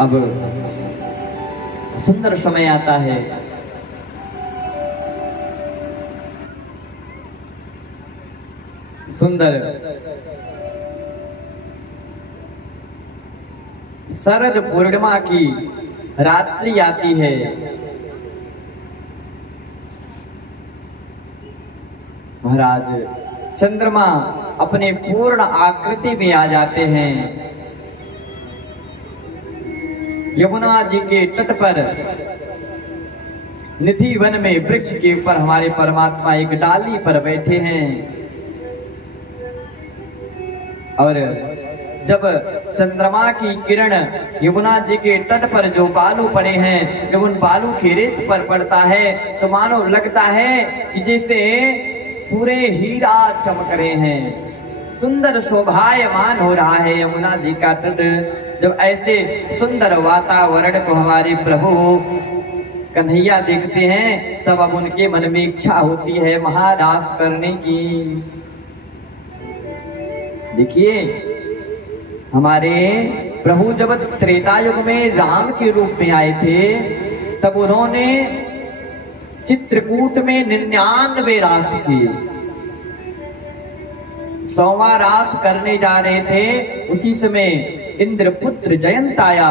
अब सुंदर समय आता है। सुंदर शरद पूर्णिमा की रात्रि आती है। महाराज चंद्रमा अपने पूर्ण आकृति में आ जाते हैं। यमुना जी के तट पर निधि वन में वृक्ष के ऊपर हमारे परमात्मा एक डाली पर बैठे हैं और जब चंद्रमा की किरण यमुना जी के तट पर जो बालू पड़े हैं, जब उन बालू की रेत पर पड़ता है तो मानो लगता है कि जैसे पूरे हीरा चमक रहे हैं। सुंदर शोभायमान हो रहा है यमुना जी का तट। जब ऐसे सुंदर वातावरण को हमारे प्रभु कन्हैया देखते हैं तब अब उनके मन में इच्छा होती है महारास करने की। देखिए हमारे प्रभु जब त्रेता युग में राम के रूप में आए थे तब उन्होंने चित्रकूट में 99 रास किए। 100वां रास करने जा रहे थे, उसी समय इंद्रपुत्र जयंत आया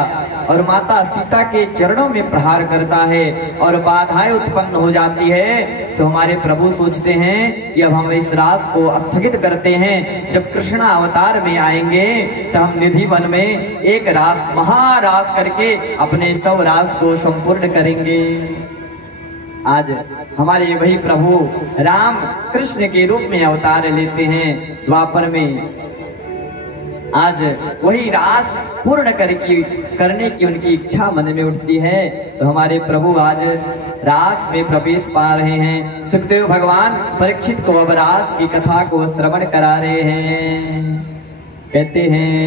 और माता सीता के चरणों में प्रहार करता है और बाधाएं उत्पन्न हो जाती है। तो हमारे प्रभु सोचते हैं कि अब हम इस रास को स्थगित करते हैं। जब कृष्ण अवतार में आएंगे तो हम निधि वन में एक रास महारास करके अपने 100 रास को संपूर्ण करेंगे। आज हमारे वही प्रभु राम कृष्ण के रूप में अवतार लेते हैं द्वापर में। आज वही रास पूर्ण करने की उनकी इच्छा मन में उठती है। तो हमारे प्रभु आज रास में प्रवेश पा रहे हैं। सुखदेव भगवान परीक्षित को अब रास की कथा को श्रवण करा रहे हैं। कहते हैं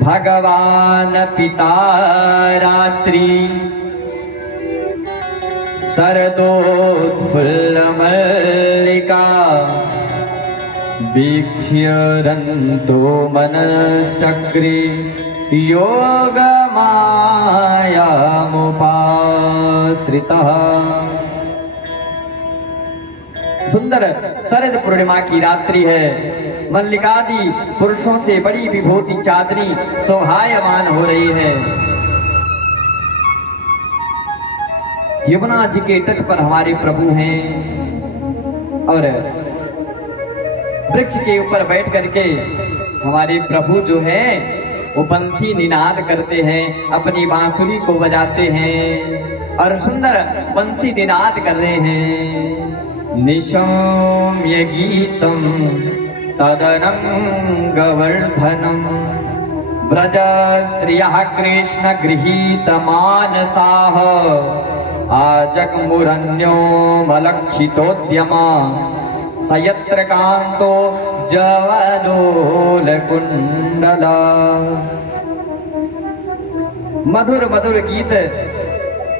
भगवान पिता रात्रि शरदोत्फुल्ल मल्लिका वीक्ष्य रन्तो मनश्चक्रे योग मायामुपाश्रितः। सुंदर शरद पूर्णिमा की रात्रि है। मल्लिकादि पुरुषों से बड़ी विभूति चांदनी शोभायमान हो रही है। यमुना जी के तट पर हमारे प्रभु हैं और वृक्ष के ऊपर बैठ करके हमारे प्रभु जो है वो बंसी निनाद करते हैं, अपनी बांसुरी को बजाते हैं और सुंदर बंसी निनाद कर रहे हैं। निशम्य गीतम तदनंगवर्धनम ब्रज स्त्रियः कृष्ण गृहीत मानसाः आजग्मुरन्यो मलक्षितोद्यमा सयत्र कांतो जवलोल कुंडला। मधुर मधुर गीत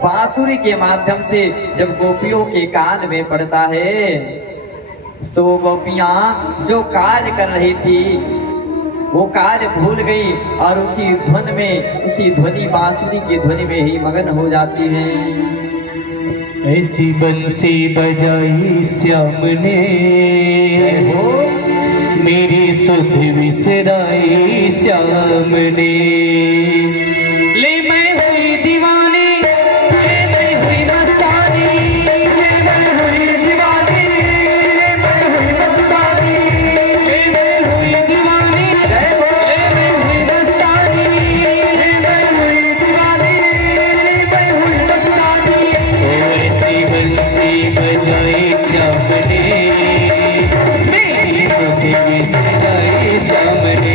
बांसुरी के माध्यम से जब गोपियों के कान में पड़ता है तो गोपियां जो कार्य कर रही थी वो कार्य भूल गई और उसी धुन में, उसी ध्वनि बांसुरी की ध्वनि में ही मगन हो जाती हैं। ऐसी बंसी बजाई श्याम ने हो मेरी सुध विसराई श्याम ने। ले मैं हुई दीवानी, ले मैं हुई मस्तानी, ले मैं हुई दीवानी, ले मैं हुई मस्तानी, ले मैं हुई दीवानी, ले मैं हुई मस्तानी, ले मैं हुई दीवानी, ले मैं हुई मस्तानी। ऐसी बंसी बजाई श्याम ने मेरी सुध विसराई श्याम ने।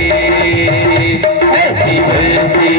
ऐसी बंसी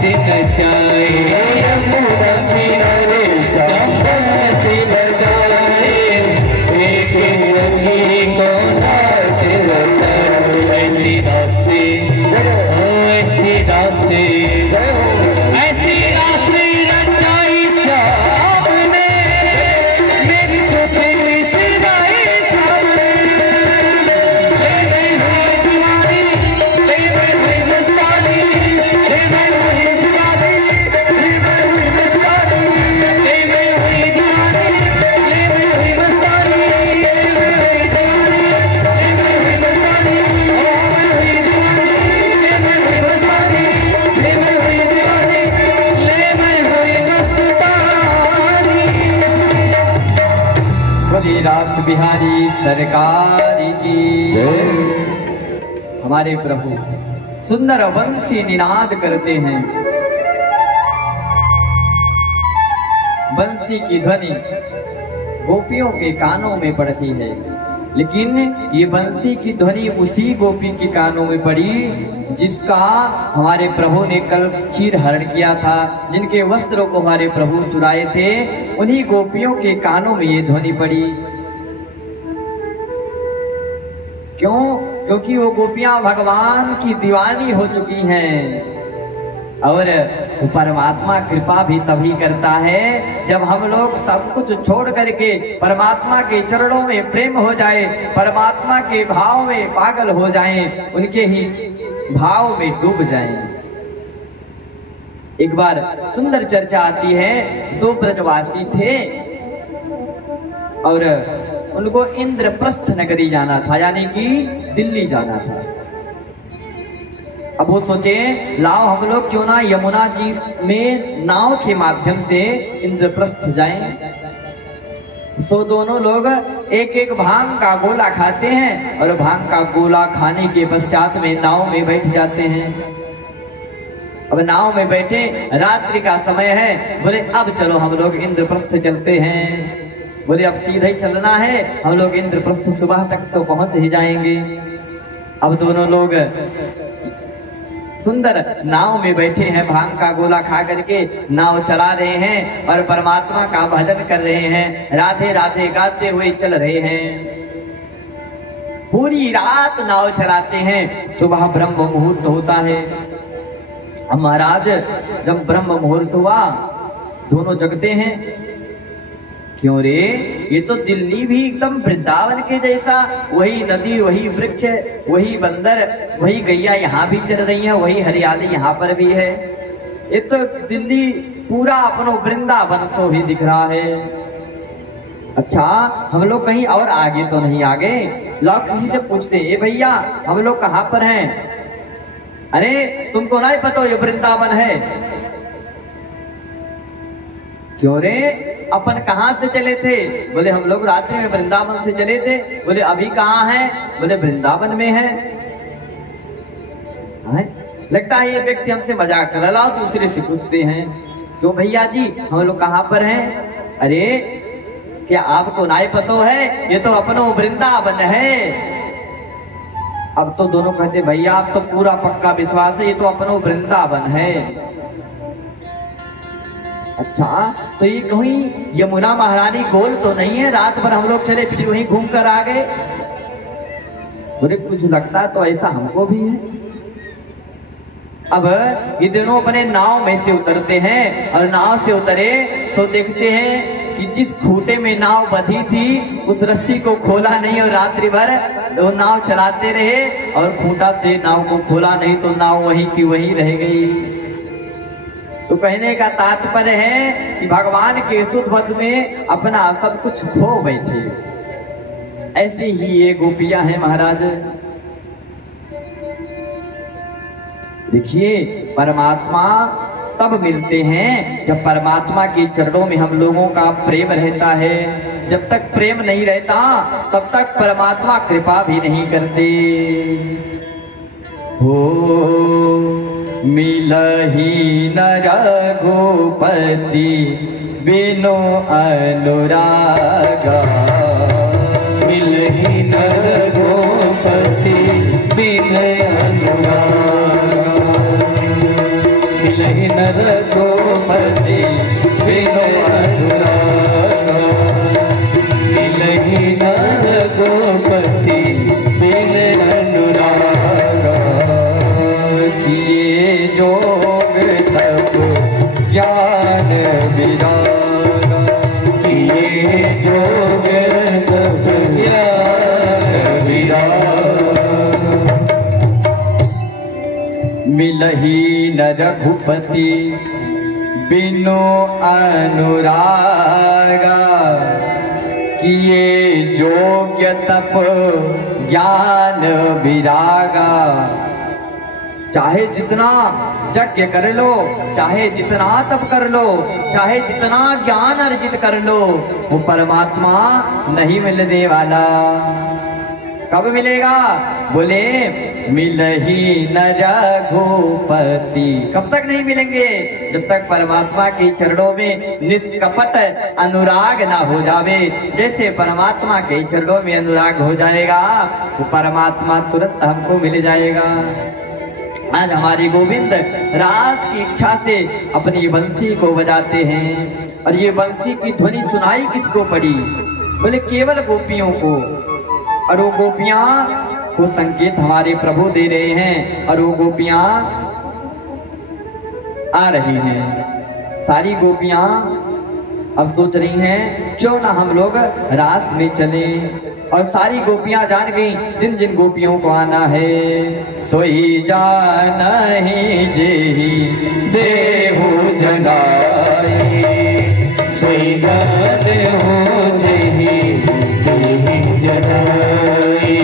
नाचे नचाए, यमुना किनारे श्याम बंसी बजाए, एक सखी को नाचे बताए। ऐसी रासे, ऐसी रासे, ऐसी रासे रचाई श्याम ने, मेरी सुधि विसराई श्याम ने। ले गई हुई दीवानी, ले गई हुई मस्तानी, ले गई हुई दीवानी, ले गई हुई मस्तानी, ले गई हुई दीवानी, ले गई हुई मस्तानी, ले गई हुई दीवानी, ले गई हुई मस्तानी, ओ मैं हुई दीवानी, ले गई हुई मस्तानी, ले गई हुई दीवानी, ले गई हुई मस्तानी। बोली रास बिहारी सरकार की हमारे प्रभु सुंदर वंशी निनाद करते हैं। बंसी की ध्वनि गोपियों के कानों में पड़ती है, लेकिन ये बंसी की ध्वनि उसी गोपी के कानों में पड़ी जिसका हमारे प्रभु ने कल चीर हरण किया था, जिनके वस्त्रों को हमारे प्रभु चुराए थे, उन्हीं गोपियों के कानों में ये ध्वनि पड़ी। क्यों? क्योंकि वो गोपियां भगवान की दीवानी हो चुकी हैं। और परमात्मा कृपा भी तभी करता है जब हम लोग सब कुछ छोड़ करके परमात्मा के चरणों में प्रेम हो जाए, परमात्मा के भाव में पागल हो जाएं, उनके ही भाव में डूब जाएं। एक बार सुंदर चर्चा आती है, दो ब्रजवासी थे और उनको इंद्रप्रस्थ नगरी जाना था, यानी कि दिल्ली जाना था। अब वो सोचे लाओ हम लोग क्यों ना यमुना जी में नाव के माध्यम से इंद्रप्रस्थ जाएं। सो दोनों लोग एक एक भांग का गोला खाते हैं और भांग का गोला खाने के पश्चात में नाव में बैठ जाते हैं। अब नाव में बैठे, रात्रि का समय है, बोले अब चलो हम लोग इंद्रप्रस्थ चलते हैं। बोले अब सीधा ही चलना है, हम लोग इंद्रप्रस्थ सुबह तक तो पहुंच ही जाएंगे। अब दोनों लोग सुंदर नाव में बैठे हैं, भांग का गोला खा करके नाव चला रहे हैं और परमात्मा का भजन कर रहे हैं, राधे राधे गाते हुए चल रहे हैं। पूरी रात नाव चलाते हैं, सुबह ब्रह्म मुहूर्त होता है। अब महाराज जब ब्रह्म मुहूर्त हुआ, दोनों जगते हैं। क्यों रे, ये तो दिल्ली भी एकदम वृंदावन के जैसा, वही नदी, वही वृक्ष, वही बंदर, वही गैया यहाँ भी चल रही है, वही हरियाली यहाँ पर भी है। ये तो दिल्ली पूरा अपनो वृंदावन सो ही दिख रहा है। अच्छा, हम लोग कहीं और आगे तो नहीं आ गए? लोग किसी से पूछते, ए भैया हम लोग कहाँ पर हैं? अरे तुमको नहीं पता ये वृंदावन है। क्यों रे, अपन कहाँ से चले थे? बोले हम लोग रात्रि में वृंदावन से चले थे। बोले अभी कहाँ हैं? बोले वृंदावन में है। लगता है ये व्यक्ति हमसे मजाक कर रहा, दूसरे से पूछते हैं, क्यों भैया जी हम लोग कहाँ पर हैं? अरे क्या आपको नहीं पता है, ये तो अपनो वृंदावन है। अब तो दोनों कहते, भैया आप तो पूरा पक्का विश्वास है, ये तो अपनो वृंदावन है। अच्छा, तो ये कहीं यमुना महारानी गोल तो नहीं है? रात भर हम लोग चले फिर वहीं घूम कर आ गए। बोले कुछ लगता तो ऐसा हमको भी है। अब ये दोनों अपने नाव में से उतरते हैं और नाव से उतरे तो देखते हैं कि जिस खूंटे में नाव बंधी थी उस रस्सी को खोला नहीं और रात्रि भर वो नाव चलाते रहे और खूंटा से नाव को खोला नहीं तो नाव वहीं की वहीं रह गई। तो कहने का तात्पर्य है कि भगवान के शुद्ध भक्त में अपना सब कुछ खो बैठे। ऐसे ही ये गोपियां हैं महाराज। देखिए, परमात्मा तब मिलते हैं जब परमात्मा के चरणों में हम लोगों का प्रेम रहता है। जब तक प्रेम नहीं रहता तब तक परमात्मा कृपा भी नहीं करते। हो मिलहि न रघुपति बिनु अनुरागा, मिलहि न रघुपति बिनु अनुरागा, मिलहि न रघुपति बिनु अनुरागा, मिलहि न रघुपति बिनु अनुरागा। किए जोग तप ज्ञान विरागा, किए जोग तप ज्ञान विरागा। मिलहि न रघुपति बिनु अनुरागा, किए योग्य तप ज्ञान विरागा। चाहे जितना यज्ञ कर लो, चाहे जितना तप कर लो, चाहे जितना ज्ञान अर्जित कर लो, वो परमात्मा नहीं मिलने वाला। कब मिलेगा? बोले मिलहि न रघुपति। कब तक नहीं मिलेंगे? जब तक परमात्मा के चरणों में निष्कपट अनुराग ना हो जावे। जैसे परमात्मा के चरणों में अनुराग हो जाएगा, वो परमात्मा तुरंत हमको मिल जाएगा। आज हमारे गोविंद रास की इच्छा से अपनी बंसी को बजाते हैं, और ये बंसी की ध्वनि सुनाई किसको पड़ी? बोले केवल गोपियों को। और वो गोपियां को संकेत हमारे प्रभु दे रहे हैं, और वो गोपियां आ रही हैं। सारी गोपियां अब सोच रही हैं क्यों ना हम लोग रास में चले, और सारी गोपियां जान गई जिन जिन गोपियों को आना है। सोई जानहि जेहि देहु जनाई, सोई जानहु जेहि देहु जनाई।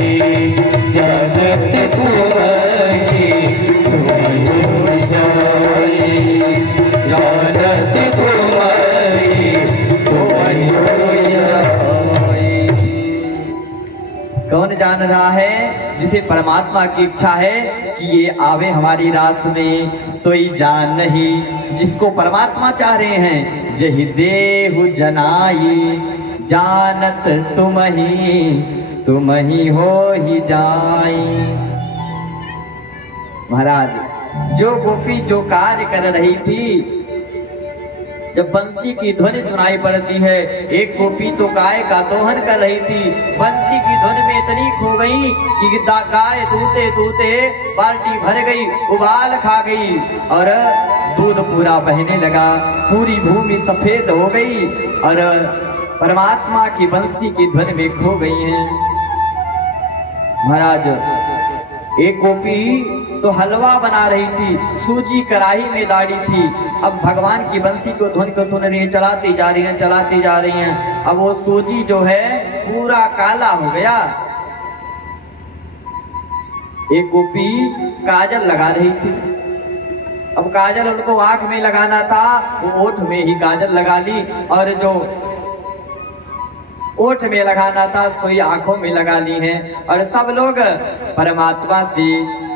जानत तुमहि तुमहि जाई, जानत तुमहि तुमहि जाई। कौन जान रहा है? जिसे परमात्मा की इच्छा है कि ये आवे हमारी रास में। सोई जान नहीं, जिसको परमात्मा चाह रहे हैं। जहि देहु जनाई, जानत तुम ही हो ही जाई। महाराज, जो गोपी जो कार्य कर रही थी, जब बंसी की ध्वनि सुनाई पड़ती है, एक गोपी तो गाय का दोहन कर रही थी। बंसी की ध्वनि में इतनी खो गई कि गाय दूते दूते बाल्टी भर गई, उबाल खा गई, और दूध पूरा बहने लगा। पूरी भूमि सफेद हो गई, और परमात्मा की बंसी की ध्वनि में खो गई है। महाराज, एक गोपी तो हलवा बना रही थी, सूजी कढ़ाई में डाली थी। अब भगवान की बंसी को ध्वनि को सुन रही है, चलाती जा रही है, चलाती जा रही हैं। अब वो सूजी जो है पूरा काला हो गया। एक गोपी काजल लगा रही थी। अब काजल उनको आंख में लगाना था, वो ओठ में ही काजल लगा ली, और जो ओठ में लगाना था सोई आंखों में लगा ली है। और सब लोग परमात्मा से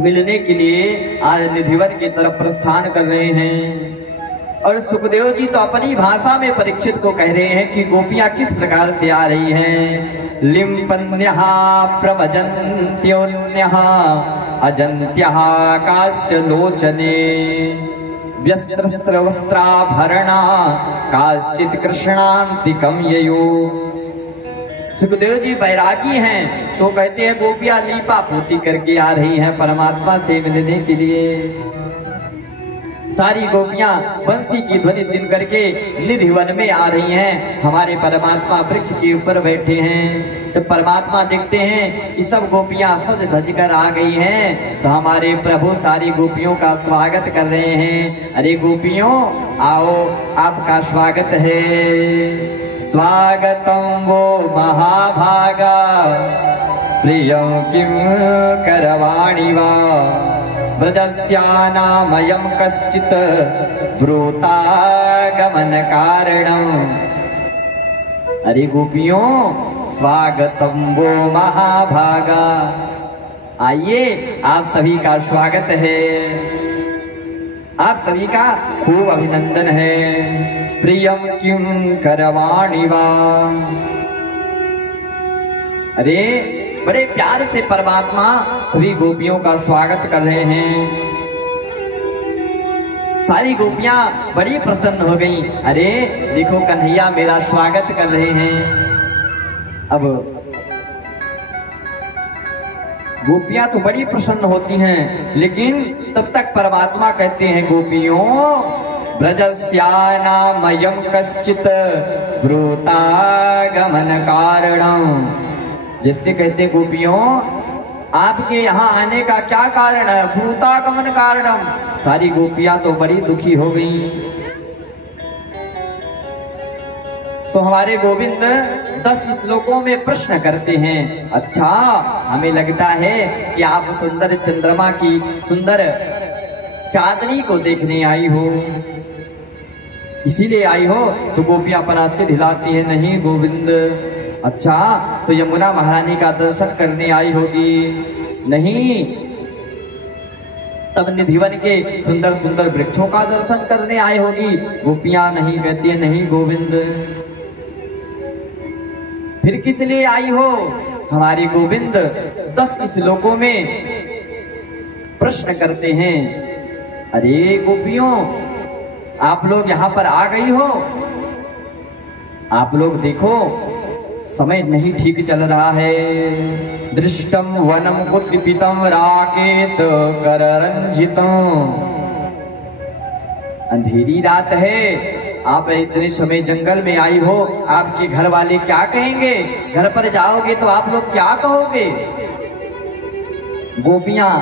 मिलने के लिए आज निधिवन की तरफ प्रस्थान कर रहे हैं। और सुखदेव जी तो अपनी भाषा में परीक्षित को कह रहे हैं कि गोपियां किस प्रकार से आ रही हैं। लिम्पन्यः प्रवजन्त्योन्यः अजन्त्यः काष्ठलोचने, व्यस्त्रवस्त्राभरणा काश्चित् कृष्णान्तिकं ययो। सुखदेव जी बैरागी हैं, तो कहते हैं गोपियां लीपा पोती करके आ रही हैं परमात्मा से मिलने के लिए। सारी गोपियां बंसी की ध्वनि सुन करके निधिवन में आ रही हैं। हमारे परमात्मा वृक्ष के ऊपर बैठे हैं। जब परमात्मा देखते हैं कि सब गोपियां सज धज कर आ गई हैं, तो हमारे प्रभु सारी गोपियों का स्वागत कर रहे हैं। अरे गोपियों, आओ, आपका स्वागत है। स्वागतम वो महाभागा, प्रियं किं करवाणि वा, व्रजस्यानामयं कश्चित् ब्रूतागमन कारणम्। अरे गोपियों, स्वागतम वो महाभागा, आइए, आप सभी का स्वागत है, आप सभी का खूब अभिनंदन है। प्रियं किं करवाणि वा। अरे बड़े प्यार से परमात्मा सभी गोपियों का स्वागत कर रहे हैं। सारी गोपियां बड़ी प्रसन्न हो गईं। अरे देखो कन्हैया मेरा स्वागत कर रहे हैं। अब गोपियां तो बड़ी प्रसन्न होती हैं, लेकिन तब तक परमात्मा कहते हैं गोपियों ब्रजस्यानामयं कश्चित् ब्रूतागमन कारणम। जिससे कहते हैं गोपियों आपके यहाँ आने का क्या कारण है? भूतागमन कारणम। सारी गोपियां तो बड़ी दुखी हो गई। तो हमारे गोविंद 10 श्लोकों में प्रश्न करते हैं। अच्छा, हमें लगता है कि आप सुंदर चंद्रमा की सुंदर चांदनी को देखने आई हो, इसीलिए आई हो। तो गोपियां अपना सिर हिलाती है, नहीं गोविंद। अच्छा, तो यमुना महारानी का दर्शन करने आई होगी, नहीं। तब निधिवन के सुंदर सुंदर वृक्षों का दर्शन करने आई होगी, गोपियां नहीं, कहती है नहीं गोविंद। फिर किस लिए आई हो? हमारी गोविंद 10 श्लोकों में प्रश्न करते हैं। अरे गोपियों आप लोग यहाँ पर आ गई हो, आप लोग देखो समय नहीं ठीक चल रहा है। दृष्टम वनम कुसिपितम राकेश कररंजितम। अंधेरी रात है, आप इतने समय जंगल में आई हो, आपके घर वाले क्या कहेंगे? घर पर जाओगे तो आप लोग क्या कहोगे? गोपियां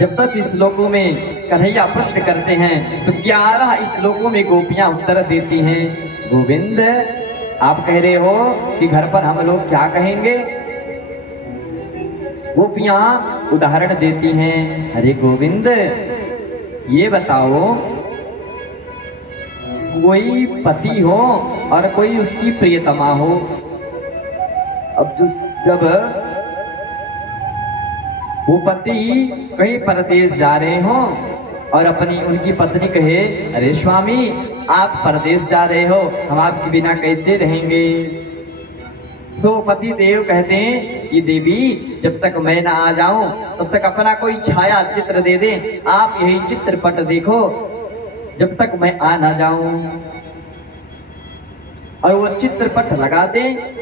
जब 10 श्लोकों में कन्हैया प्रश्न करते हैं तो 11 श्लोकों में गोपियां उत्तर देती हैं। गोविंद आप कह रहे हो कि घर पर हम लोग क्या कहेंगे? गोपियां उदाहरण देती हैं। अरे गोविंद ये बताओ, कोई पति हो और कोई उसकी प्रियतमा हो। अब जब वो पति कहीं परदेश जा रहे हो और उनकी पत्नी कहे अरे स्वामी आप परदेश जा रहे हो, हम आपके बिना कैसे रहेंगे? तो पति देव कहते हैं कि देवी जब तक मैं ना आ जाऊं तब तक अपना कोई छाया चित्र दे दे, आप यही चित्रपट देखो जब तक मैं आ ना जाऊं। और वो चित्रपट लगा दे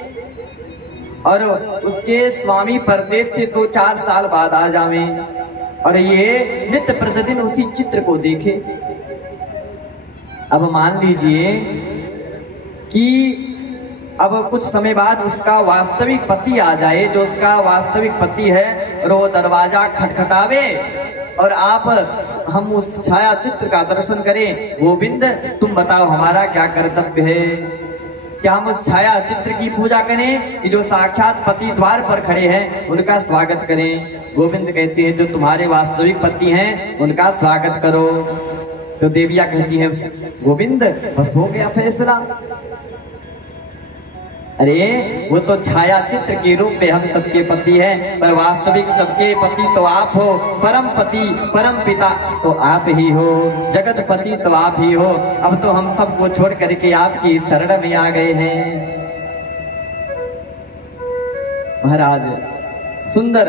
और उसके स्वामी परदेश से 2-4 साल बाद आ जावे और ये नित्य प्रतिदिन उसी चित्र को देखे। अब मान लीजिए कि अब कुछ समय बाद उसका वास्तविक पति आ जाए, जो उसका वास्तविक पति है, और वो दरवाजा खटखटावे और हम उस छाया चित्र का दर्शन करें। गोविंद तुम बताओ हमारा क्या कर्तव्य है? क्या हम उस छाया चित्र की पूजा करें कि जो साक्षात पति द्वार पर खड़े हैं उनका स्वागत करें? गोविंद कहते हैं जो तुम्हारे वास्तविक पति हैं उनका स्वागत करो। तो देविया कहती है गोविंद बस हो गया फैसला। अरे वो तो छाया चित्र के रूप में हम सबके पति हैं, पर वास्तविक सबके पति तो आप हो। परम पति परम पिता तो आप ही हो, जगत पति तो आप ही हो। अब तो हम सबको छोड़ करके आपकी शरण में आ गए हैं। महाराज सुंदर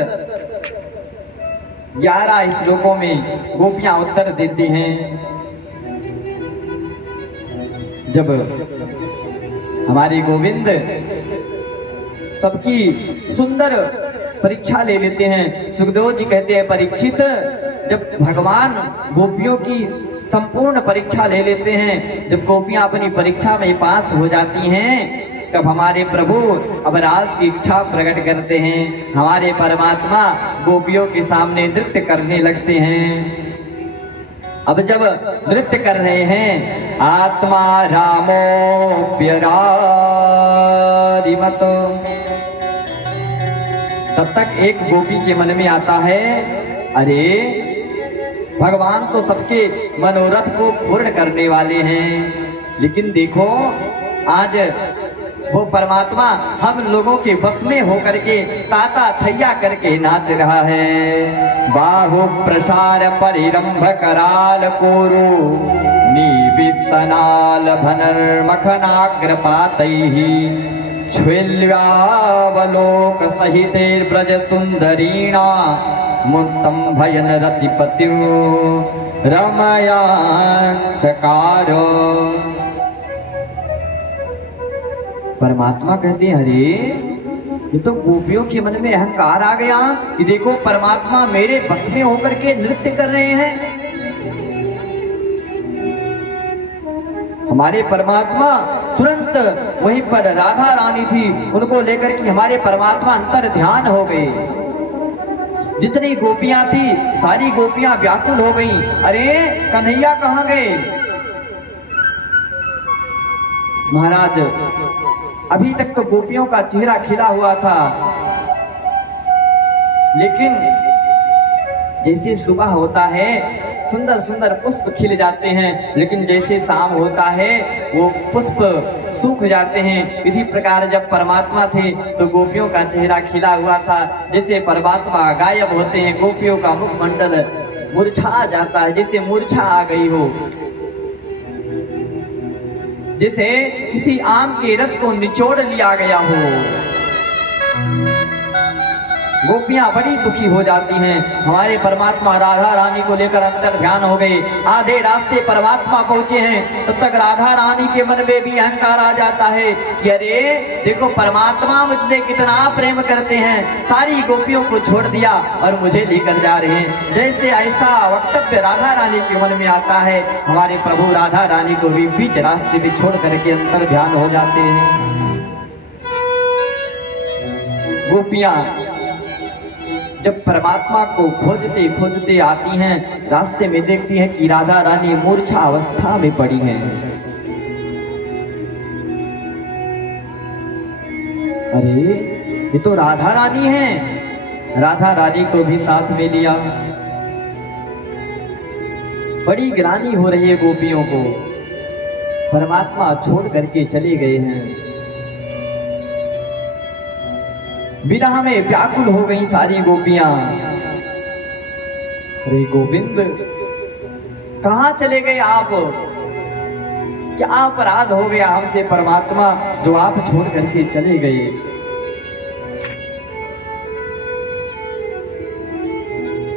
11 श्लोकों में गोपियां उत्तर देती हैं। जब हमारे गोविंद सबकी सुंदर परीक्षा ले लेते हैं, सुखदेव जी कहते हैं परीक्षित जब भगवान गोपियों की संपूर्ण परीक्षा ले लेते हैं, जब गोपियां अपनी परीक्षा में पास हो जाती हैं, तब हमारे प्रभु अब रास की इच्छा प्रकट करते हैं। हमारे परमात्मा गोपियों के सामने नृत्य करने लगते हैं। अब जब नृत्य कर रहे हैं, आत्मा रामोऽप्यरारिमत, तब तक एक गोपी के मन में आता है अरे भगवान तो सबके मनोरथ को पूर्ण करने वाले हैं, लेकिन देखो आज वो परमात्मा हम लोगों के बस में होकर के ताता थैया करके नाच रहा है। बाहु प्रसार परिरंभ कराल कोरु निविस्तनाल भनर्मखनाग्रपातैः छ्विल्यावलोक सहितेर्ब्रज सुंदरीणा मुक्तं भयन रतिपतिं रमया चकार। परमात्मा कहते हैं अरे ये तो गोपियों के मन में अहंकार आ गया कि देखो परमात्मा मेरे बस में होकर के नृत्य कर रहे हैं। हमारे परमात्मा तुरंत वहीं पर राधा रानी थी, उनको लेकर के हमारे परमात्मा अंतर ध्यान हो गए। जितनी गोपियां थी सारी गोपियां व्याकुल हो गईं। अरे कन्हैया कहाँ गए? महाराज अभी तक तो गोपियों का चेहरा खिला हुआ था, लेकिन जैसे सुबह होता है सुंदर सुंदर पुष्प खिल जाते हैं, लेकिन जैसे शाम होता है वो पुष्प सूख जाते हैं। इसी प्रकार जब परमात्मा थे तो गोपियों का चेहरा खिला हुआ था। जैसे परमात्मा गायब होते हैं गोपियों का मुखमंडल मुरझा जाता है, जैसे मूर्छा आ गई हो, जैसे किसी आम के रस को निचोड़ लिया गया हो। गोपियां बड़ी दुखी हो जाती हैं। हमारे परमात्मा राधा रानी को लेकर अंतर ध्यान हो गए। आधे रास्ते परमात्मा पहुंचे हैं, तब तक राधा रानी के मन में भी अहंकार आ जाता है कि अरे देखो परमात्मा मुझसे कितना प्रेम करते हैं, सारी गोपियों को छोड़ दिया और मुझे लेकर जा रहे हैं। जैसे ऐसा वक्तव्य राधा रानी के मन में आता है, हमारे प्रभु राधा रानी को भी बीच रास्ते में छोड़ करके अंतर ध्यान हो जाते हैं। गोपियां जब परमात्मा को खोजते खोजते आती हैं, रास्ते में देखती हैं कि राधा रानी मूर्छा अवस्था में पड़ी हैं। अरे ये तो राधा रानी हैं। राधा रानी को भी साथ में लिया। बड़ी ग्लानि हो रही है गोपियों को, परमात्मा छोड़ करके चले गए हैं। विरह में व्याकुल हो गई सारी गोपियां। अरे गोविंद कहाँ चले गए आप? क्या अपराध हो गया हमसे परमात्मा जो आप छोड़ करके चले गए?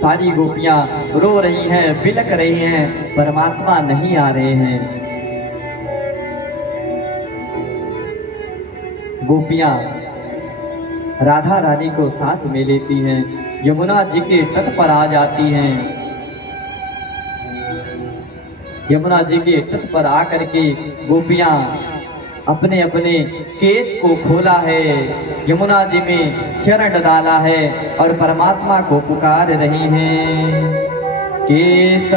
सारी गोपियां रो रही हैं, बिलक रही हैं, परमात्मा नहीं आ रहे हैं। गोपियां राधा रानी को साथ में लेती हैं, यमुना जी के तट पर आ जाती हैं। यमुना जी के तट पर आकर के गोपियां अपने अपने केस को खोला है, यमुना जी में चरण डाला है और परमात्मा को पुकार रही हैं। केश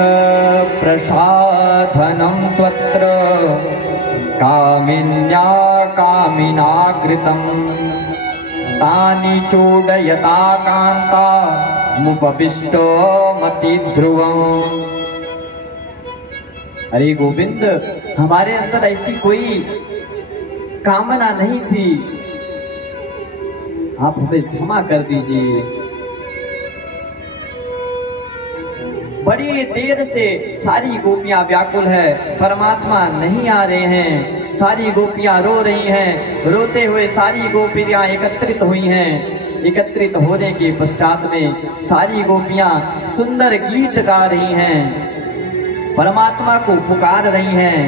प्रसाधनम त्वत्र कामिन्या कामिनाकृतम तानि चूडयता कांता मुपविष्टो मति ध्रुवम्। अरे गोविंद हमारे अंदर ऐसी कोई कामना नहीं थी, आप हमें क्षमा कर दीजिए। बड़ी देर से सारी गोपियां व्याकुल है, परमात्मा नहीं आ रहे हैं। सारी गोपियां रो रही हैं, रोते हुए सारी गोपियां एकत्रित हुई हैं। एकत्रित होने के पश्चात में सारी गोपियां सुंदर गीत गा रही हैं, परमात्मा को पुकार रही हैं।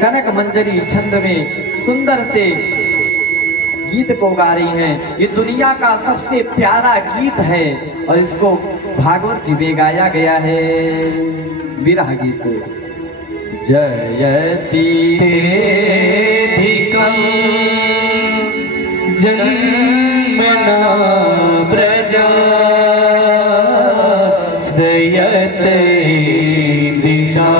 कनक मंजरी छंद में सुंदर से गीत को गा रही हैं। ये दुनिया का सबसे प्यारा गीत है और इसको भागवत जी में गाया गया है, विरह गीत। जयति तेधिकं जन्मना प्रजा जयते दिना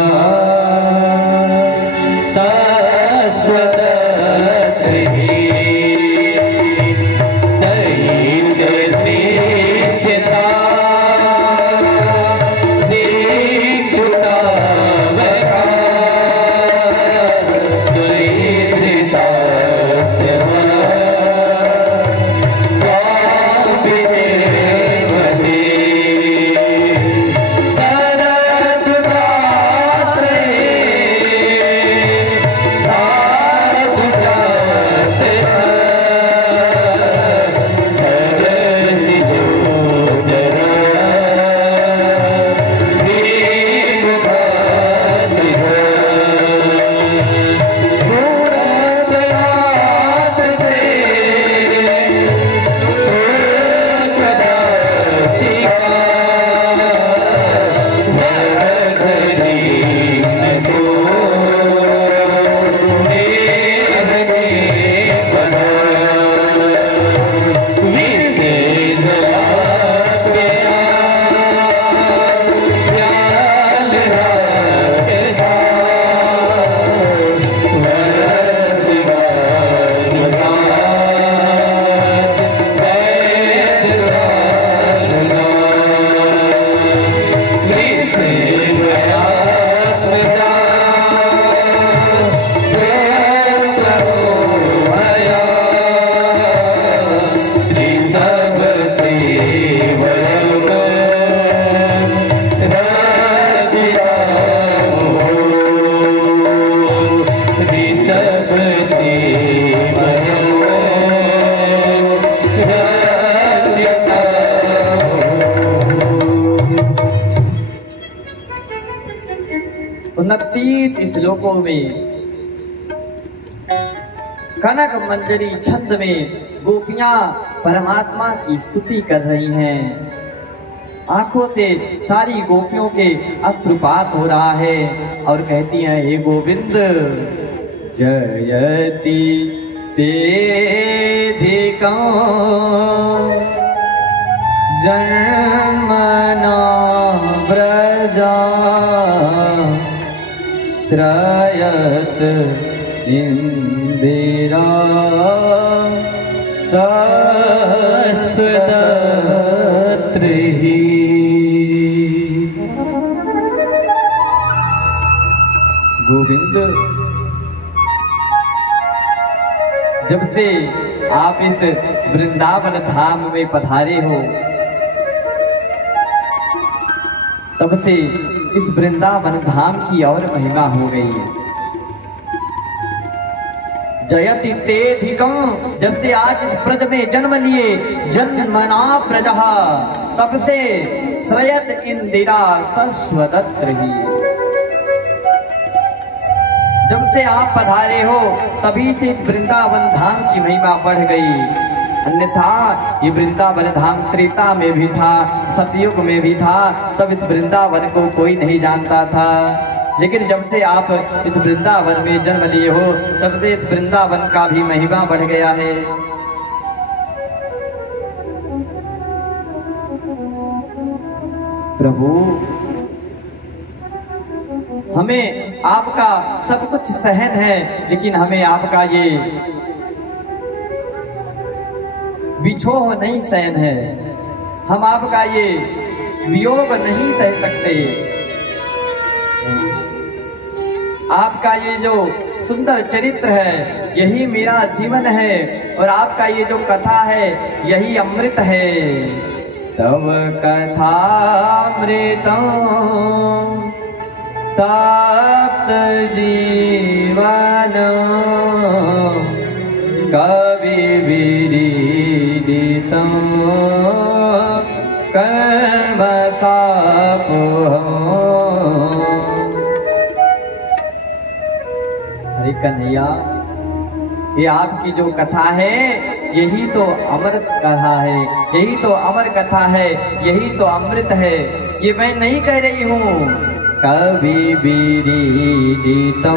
29 श्लोकों में कनक मंजरी छंद में गोपियां परमात्मा की स्तुति कर रही हैं। आंखों से सारी गोपियों के अश्रुपात हो रहा है और कहती हैं, हे गोविंद जयति तेधिकं जन्मना व्रजा श्रयत इंदिरा सस्वदत्रिहि। गोविंद, जब से आप इस वृंदावन धाम में पधारे हो, तब से इस वृंदावन धाम की और महिमा हो गई है। जयति तेधिकं, जब से आज इस प्रज में जन्म लिए, जन्मना प्रजा, तब से श्रयत इंदिरा सस्वदत्रिहि। जब से आप पधारे हो तभी से इस वृंदावन धाम की महिमा बढ़ गई। अन्यथा ये वृंदावन धाम त्रेता में भी था, सतयुग में भी था, तब इस वृंदावन को कोई नहीं जानता था। लेकिन जब से आप इस वृंदावन में जन्म लिए हो, तब से इस वृंदावन का भी महिमा बढ़ गया है। प्रभु, हमें आपका सब कुछ सहन है, लेकिन हमें आपका ये विछोह नहीं सहन है। हम आपका ये वियोग नहीं सह सकते। आपका ये जो सुंदर चरित्र है, यही मेरा जीवन है, और आपका ये जो कथा है, यही अमृत है। तव कथामृतं तप्त जीवन कवि विरीडितं कर्म सापोहम्। हरे कन्हैया, ये आपकी जो कथा है, यही तो अमृत कथा है, यही तो अमर कथा है, यही तो अमृत है। ये मैं नहीं कह रही हूँ, कवि विरीडितं,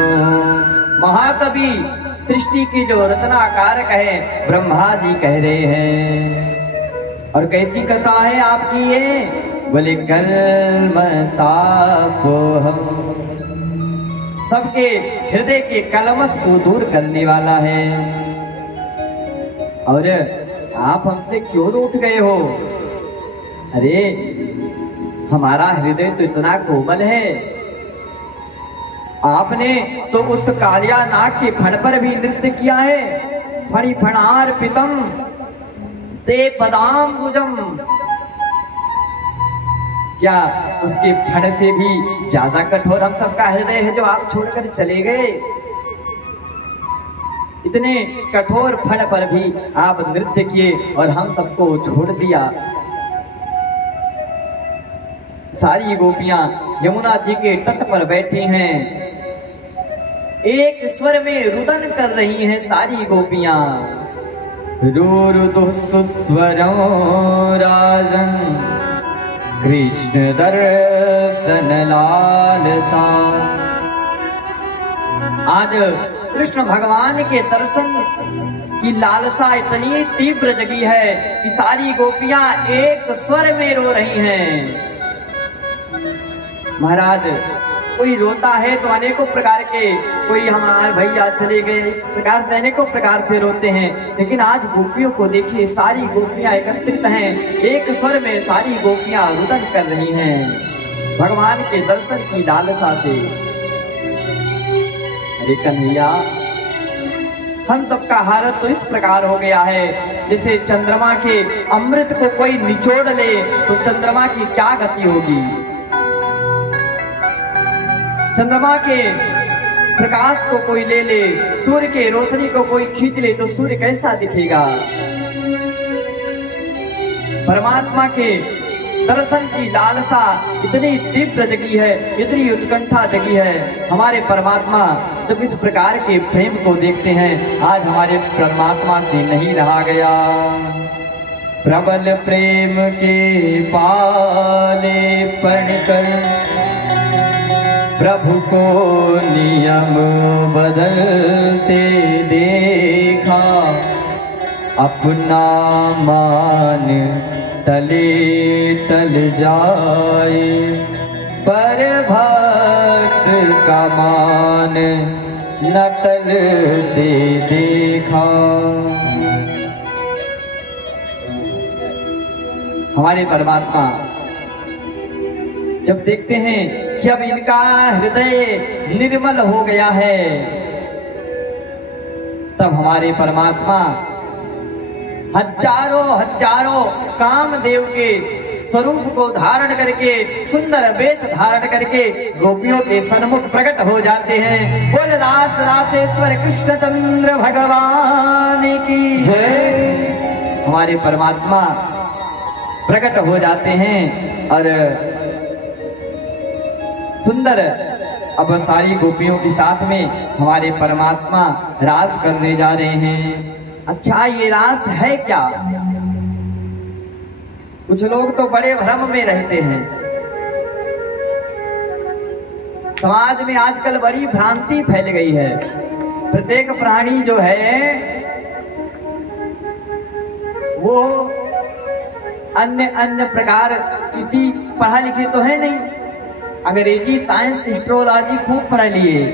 महाकवि सृष्टि की जो रचनाकारक है ब्रह्मा जी कह रहे हैं। और कैसी कथा है आपकी ये? बोले कर्म सापोहम्, सबके हृदय के कलमश को दूर करने वाला है। और आप हमसे क्यों रूठ गए हो? अरे, हमारा हृदय तो इतना कोमल है। आपने तो उस कालिया नाग के फण पर भी नृत्य किया है। फणि फणार्पितम ते पदाम्बुजम, क्या उसके फण से भी ज्यादा कठोर हम सबका हृदय है जो आप छोड़कर चले गए? इतने कठोर फण पर भी आप नृत्य किए और हम सबको छोड़ दिया। सारी गोपियां यमुना जी के तट पर बैठी हैं, एक स्वर में रुदन कर रही हैं सारी गोपियां। रुरुदुः सुस्वरं राजन कृष्ण दर्शन लालसा। आज कृष्ण भगवान के दर्शन की लालसा इतनी तीव्र जगी है कि सारी गोपियां एक स्वर में रो रही हैं। महाराज, कोई रोता है तो अनेकों प्रकार के, कोई हमारे भैया चले गए, इस प्रकार से अनेकों प्रकार से रोते हैं। लेकिन आज गोपियों को देखिए, सारी गोपियां एकत्रित हैं, एक स्वर में सारी गोपियां रुदन कर रही हैं भगवान के दर्शन की लालसा से। अरे कन्हैया, हम सबका हालत तो इस प्रकार हो गया है, जैसे चंद्रमा के अमृत को कोई निचोड़ ले तो चंद्रमा की क्या गति होगी? चंद्रमा के प्रकाश को कोई ले ले, सूर्य के रोशनी को कोई खींच ले तो सूर्य कैसा दिखेगा? परमात्मा के दर्शन की लालसा इतनी तीव्र जगी है, इतनी उत्कंठा जगी है। हमारे परमात्मा जब इस प्रकार के प्रेम को देखते हैं, आज हमारे परमात्मा से नहीं रहा गया। प्रबल प्रेम के पाले पढ़कर प्रभु को नियम बदलते देखा, अपना मान तले तल जाए, पर भक्त का मान न टलते देखा। हमारे परमात्मा जब देखते हैं कि अब इनका हृदय निर्मल हो गया है, तब हमारे परमात्मा हजारों हजारों कामदेव के स्वरूप को धारण करके, सुंदर वेश धारण करके गोपियों के सन्मुख प्रकट हो जाते हैं। बोल रास रासेश्वर कृष्णचंद्र भगवान की जय। हमारे परमात्मा प्रकट हो जाते हैं और सुंदर अब सारी गोपियों के साथ में हमारे परमात्मा रास करने जा रहे हैं। अच्छा, ये रास है क्या? कुछ लोग तो बड़े भ्रम में रहते हैं। समाज में आजकल बड़ी भ्रांति फैल गई है। प्रत्येक प्राणी जो है वो अन्य अन्य प्रकार किसी पढ़ा लिखे तो है नहीं, अंग्रेजी, साइंस, एस्ट्रोलॉजी खूब पढ़ लिए,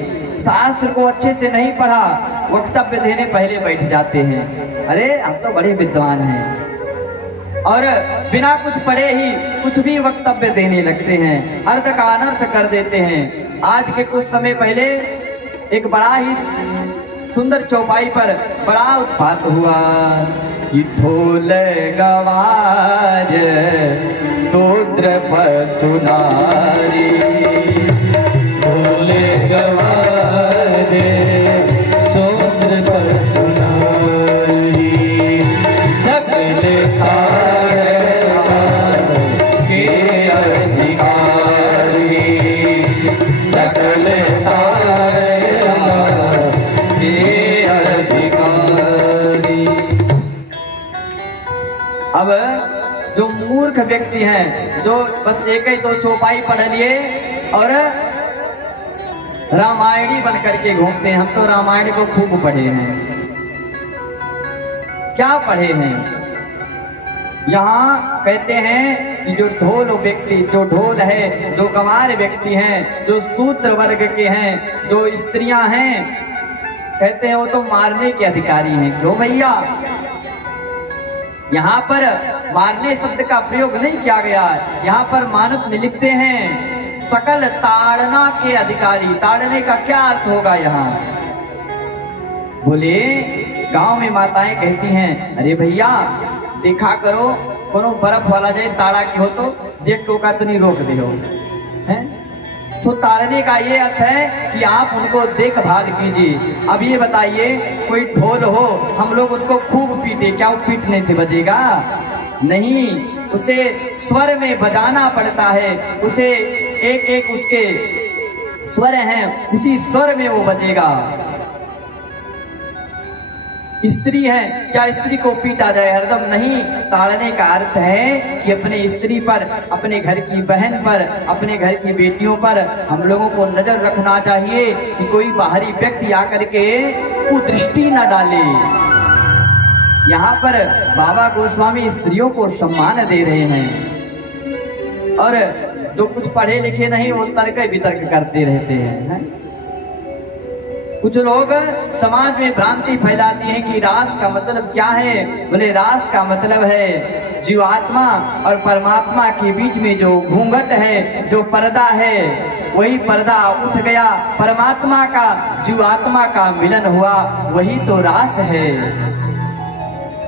शास्त्र को अच्छे से नहीं पढ़ा, वक्तव्य देने पहले बैठ जाते हैं। अरे हम तो बड़े विद्वान हैं, और बिना कुछ पढ़े ही कुछ भी वक्तव्य देने लगते हैं, अर्थ का अनर्थ कर देते हैं। आज के कुछ समय पहले एक बड़ा ही सुंदर चौपाई पर बड़ा उत्पात हुआ कि ढोल गवार शूद्र पर सुनारी, ढोल गवार शूद्र पर सुनारी, सकल तार के अधिकारी, सकल तार के अधिकारी। अब जो मूर्ख व्यक्ति हैं, जो बस एक ही दो चौपाई पढ़ लिए और रामायणी बन करके घूमते हैं, हम तो रामायण को खूब पढ़े हैं। क्या पढ़े हैं? यहाँ कहते हैं कि जो ढोल व्यक्ति, जो ढोल है, जो गंवार व्यक्ति हैं, जो शूद्र वर्ग के हैं, जो स्त्रियां हैं, कहते हैं वो तो मारने के अधिकारी हैं। क्यों भैया? यहाँ पर मारने शब्द का प्रयोग नहीं किया गया। यहाँ पर मानस में लिखते हैं सकल ताड़ना के अधिकारी। ताड़ने का क्या अर्थ होगा यहाँ? बोले गांव में माताएं कहती हैं, अरे भैया देखा करो, कोनो बर्फ वाला जाए ताड़ा के हो तो देख को का तो नहीं रोक दे हो, हैं? तो ताड़ने का ये अर्थ है कि आप उनको देखभाल कीजिए। अब ये बताइए, कोई ढोल हो, हम लोग उसको खूब पीटे, क्या वो पीटने से बजेगा? नहीं, उसे स्वर में बजाना पड़ता है। उसे एक एक उसके स्वर हैं, उसी स्वर में वो बजेगा। स्त्री है, क्या स्त्री को पीटा जाए हरदम? नहीं। ताड़ने का अर्थ है कि अपने स्त्री पर, अपने घर की बहन पर, अपने घर की बेटियों पर हम लोगों को नजर रखना चाहिए कि कोई बाहरी व्यक्ति आकर के कुदृष्टि न डाले। यहाँ पर बाबा गोस्वामी स्त्रियों को सम्मान दे रहे हैं, और जो कुछ पढ़े लिखे नहीं वो तर्क वितर्क करते रहते हैं। कुछ लोग समाज में भ्रांति फैलाती हैं कि रास का मतलब क्या है? बोले रास का मतलब है जीवात्मा और परमात्मा के बीच में जो घूंघट है, जो पर्दा है, वही पर्दा उठ गया, परमात्मा का जीवात्मा का मिलन हुआ, वही तो रास है।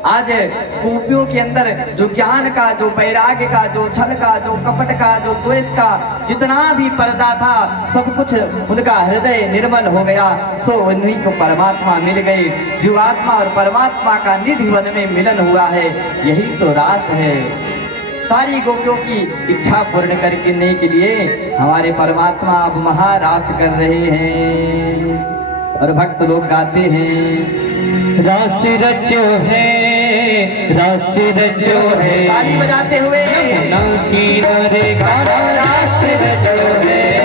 आज गोपियों के अंदर जो ज्ञान का, जो वैराग्य का, जो छल का, जो कपट का, जो द्वेष का जितना भी पर्दा था, सब कुछ उनका हृदय निर्मल हो गया। सो उन्हीं को परमात्मा मिल गए। जीवात्मा और परमात्मा का निधि वन में मिलन हुआ है, यही तो रास है। सारी गोपियों की इच्छा पूर्ण करने के लिए हमारे परमात्मा अब महारास कर रहे हैं। और भक्त लोग गाते हैं, रास रचो है, रास रचो है, ताली बजाते हुए किनारे गाना रास रचो है।